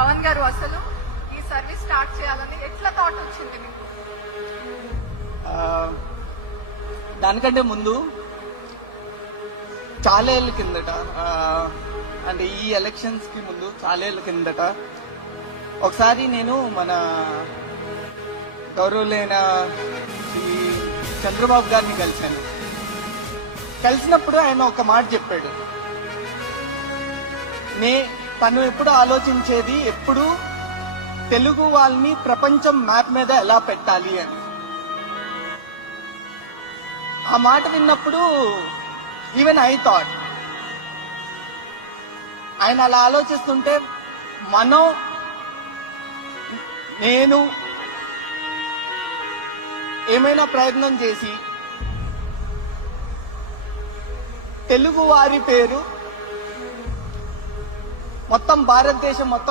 పవన్ గారు అసలు ఈ సర్వీస్ స్టార్ట్ చేయాలని ఎట్లా థాట్ వచ్చింది మీకు? దానికంటే ముందు చాలా ఏళ్ళ కిందట, అంటే ఈ ఎలక్షన్స్ కి ముందు చాలా ఏళ్ళ కిందట ఒకసారి నేను మన గౌరవులైన శ్రీ చంద్రబాబు గారిని కలిసినప్పుడు ఆయన ఒక మాట చెప్పాడు. తను ఎప్పుడు ఆలోచించేది ఎప్పుడు తెలుగు వాళ్ళని ప్రపంచం మ్యాప్ మీద ఎలా పెట్టాలి అని. ఆ మాట విన్నప్పుడు ఈవెన్ ఐ థాట్, ఆయన అలా ఆలోచిస్తుంటే నేను ఏమైనా ప్రయత్నం చేసి తెలుగు వారి పేరు మొత్తం భారతదేశం మొత్తం